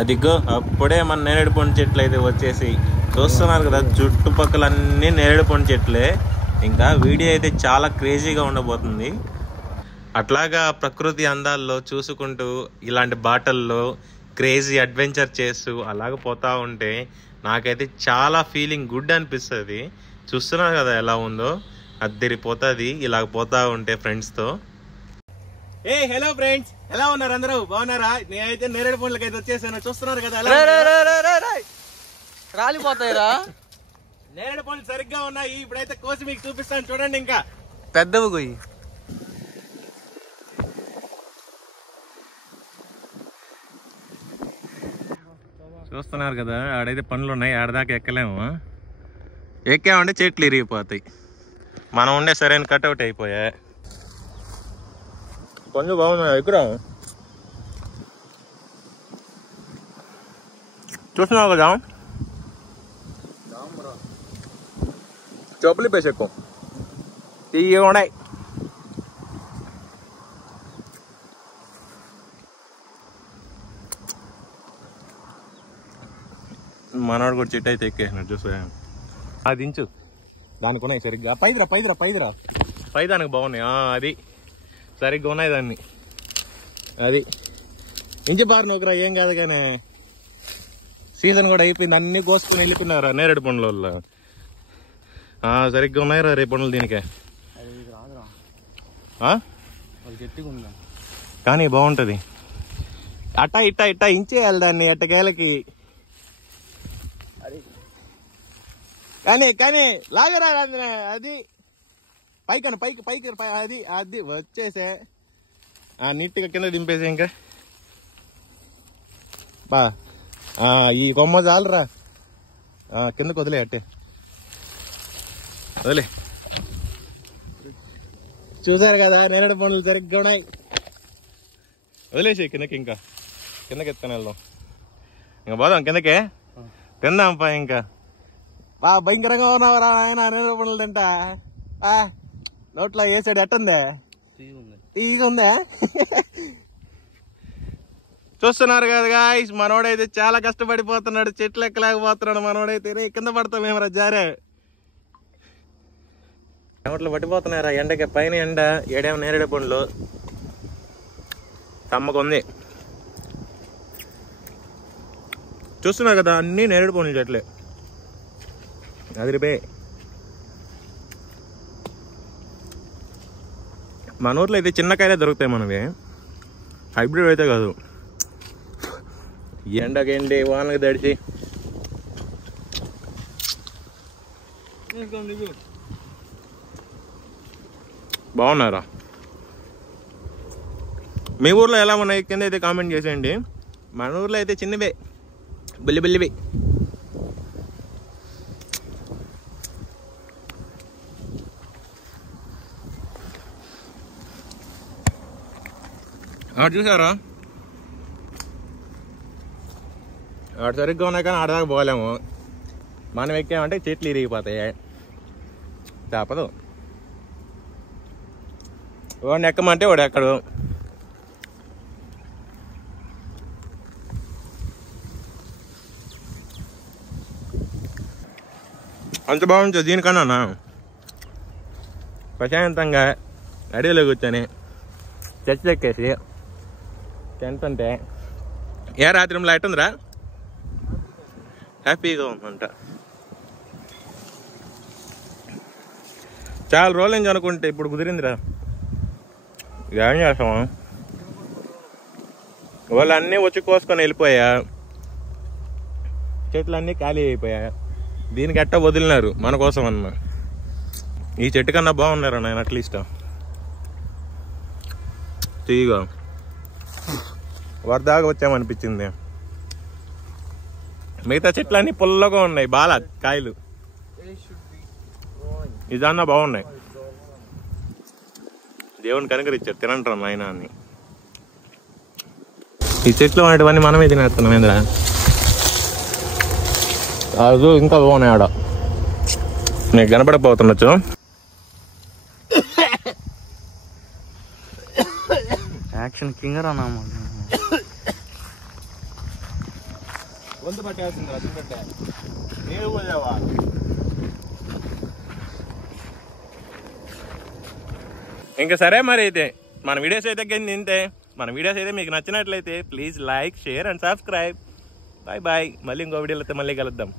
అదిగో అప్పుడే మన నేరేడు పండు చెట్లు అయితే వచ్చేసి చూస్తున్నారు కదా, చుట్టుపక్కల అన్ని నేరేడు పండు చెట్లే. ఇంకా వీడియో అయితే చాలా క్రేజీగా ఉండబోతుంది. అట్లాగా ప్రకృతి అందాల్లో చూసుకుంటూ ఇలాంటి బాటల్లో క్రేజీ అడ్వెంచర్ చేస్తూ అలాగ పోతా ఉంటే నాకైతే చాలా ఫీలింగ్ గుడ్ అనిపిస్తుంది. చూస్తున్నారు కదా ఎలా ఉందో, అద్దరిపోతుంది ఇలాగ పోతా ఉంటే ఫ్రెండ్స్తో. హలో ఫ్రెండ్స్, ఎలా ఉన్నారు అందరూ? బాగున్నారా? నేనైతే నేరేడు పండ్లకి అయితే వచ్చేసాను. చూస్తున్నారు కదా రాలిపోతాయిరా. నేరేడు పండ్లు సరిగ్గా ఉన్నాయి. ఇప్పుడైతే కోసి మీకు చూపిస్తాను చూడండి. ఇంకా పెద్దవి కొయ్యి. చూస్తున్నారు కదా, ఆడైతే పండ్లు ఉన్నాయి. ఆడదాకా ఎక్కలేము. ఎక్కామంటే చెట్లు ఇరిగిపోతాయి. మనం ఉండే సరైన కట్అవుట్ అయిపోయా. పండ్లు బాగున్నాయి. ఎక్కురా చూస్తున్నావు కదా, చెప్పులు పేసి ఎక్కువ తీయగా ఉన్నాయి. మనవాడు కూడా చెట్టు అయితే ఎక్కేసినాడు చూసా. అది దించు, దానికి ఉన్నాయి సరిగ్గా. పై దానికి బాగున్నాయి. అది సరిగ్గా ఉన్నాయి దాన్ని. అది ఇంటి బారిన ఒకరా, ఏం కాదు. కానీ సీజన్ కూడా అయిపోయింది. అన్ని కోసుకుని వెళ్ళుకున్నారా నేరేడు పండ్ల వల్ల. సరిగ్గా ఉన్నాయిరా రేపు పండ్లు దీనికే. కానీ బాగుంటది. అట్టా ఇట్టా ఇంచేయాలి దాన్ని ఎట్టకేలకి. కానీ లాగరా అది పైకి అది వచ్చేసే నీట్గా కింద దింపేసే. ఇంకా బా ఈ కొమ్మ చాలరా, కిందకు వదిలే. అట్టే వదిలే. చూసారు కదా నేరేడు పండ్లు సరిగ్గా ఉన్నాయి. వదిలేసి కిందకి, ఇంకా కిందకి ఎత్తుకొని వెళ్దాం. ఇంకా పోదాం కిందకే, తిందాంపా. ఇంకా భయంకరంగా ఉన్నావురా ఆయన. నేరేడు పండ్లు తింటా నోట్లో వేసాడు. ఎట్టుందే? తీగ ఉందా? చూస్తున్నారు కదా గాయ్స్, మనోడైతే చాలా కష్టపడిపోతున్నాడు. చెట్లు ఎక్కలేకపోతున్నాడు మనోడైతే. కింద పడతామేమరా జారే. నోట్లు పట్టిపోతున్నారా ఎండకి. పైన ఎండ, ఏడేమో నేరేడు పండ్లు. తమ్మకుంది. చూస్తున్నారు కదా, అన్ని నేరేడు పండ్లు చెట్లే. అదిరిపోయి. మన ఊర్లో అయితే చిన్నకాయలే దొరుకుతాయి మనవి, హైబ్రిడ్ అయితే కాదు. ఎండకేంటి వానకి తడిచి. బాగున్నారా? మీ ఊర్లో ఎలా ఉన్నాయి కింద అయితే కామెంట్ చేసేయండి. మన ఊర్లో అయితే చిన్నవే, బుల్లిబుల్లివి. చూసారా, ఆడ సరిగ్గా ఉన్నాయి కానీ ఆడదాకా పోలేము. మనం ఎక్కామంటే చెట్లు ఇరిగిపోతాయి. తప్పదు. వాడిని ఎక్కమంటే వాడు ఎక్కడు. అంత బాగుంటుంది దీనికన్నా. ప్రశాంతంగా అడవిలో కూర్చొని చెట్లు ఎక్కేసి తింటుంటే ఏ రాత్రిలో ఎట్టుందిరా, హ్యాపీగా ఉందంట. చాలా రోజులు నుంచి అనుకుంటే ఇప్పుడు కుదిరిందిరా. ఏం చేస్తాము, వాళ్ళు అన్నీ వచ్చి కోసుకొని వెళ్ళిపోయా. చెట్లు అన్నీ ఖాళీ అయిపోయా. దీనికి ఎట్టా వదిలినారు మన కోసం అన్న. ఈ చెట్టు కన్నా బాగున్నారు నేను అట్లీస్ట్. తీగా వరదాగా వచ్చామనిపించింది. మిగతా చెట్లు అన్నీ పుల్లగా ఉన్నాయి, బాగా కాయలు. ఇదన్నా బాగున్నాయి. దేవుని కనుకరిచ్చారు, తినంటారు నాయన అని. ఈ చెట్లు వాటివన్నీ మనమే తినేస్తున్నాం ఏంద్రా. అది ఇంకా బాగున్నాయి. ఆడ నీకు కనపడపోతుండొచ్చు. యాక్షన్ కింగ్ రా. గొంతు పట్టేస్తుంది చూడంటే నీరు పోయావా. ఇంకా సరే మరి అయితే మన వీడియోస్ అయితే ఇంతే. మన వీడియోస్ అయితే మీకు నచ్చినట్లయితే please like, share and subscribe. Bye bye. మళ్ళీ ఇంకో వీడియోలో అయితే మళ్ళీ కలుద్దాం.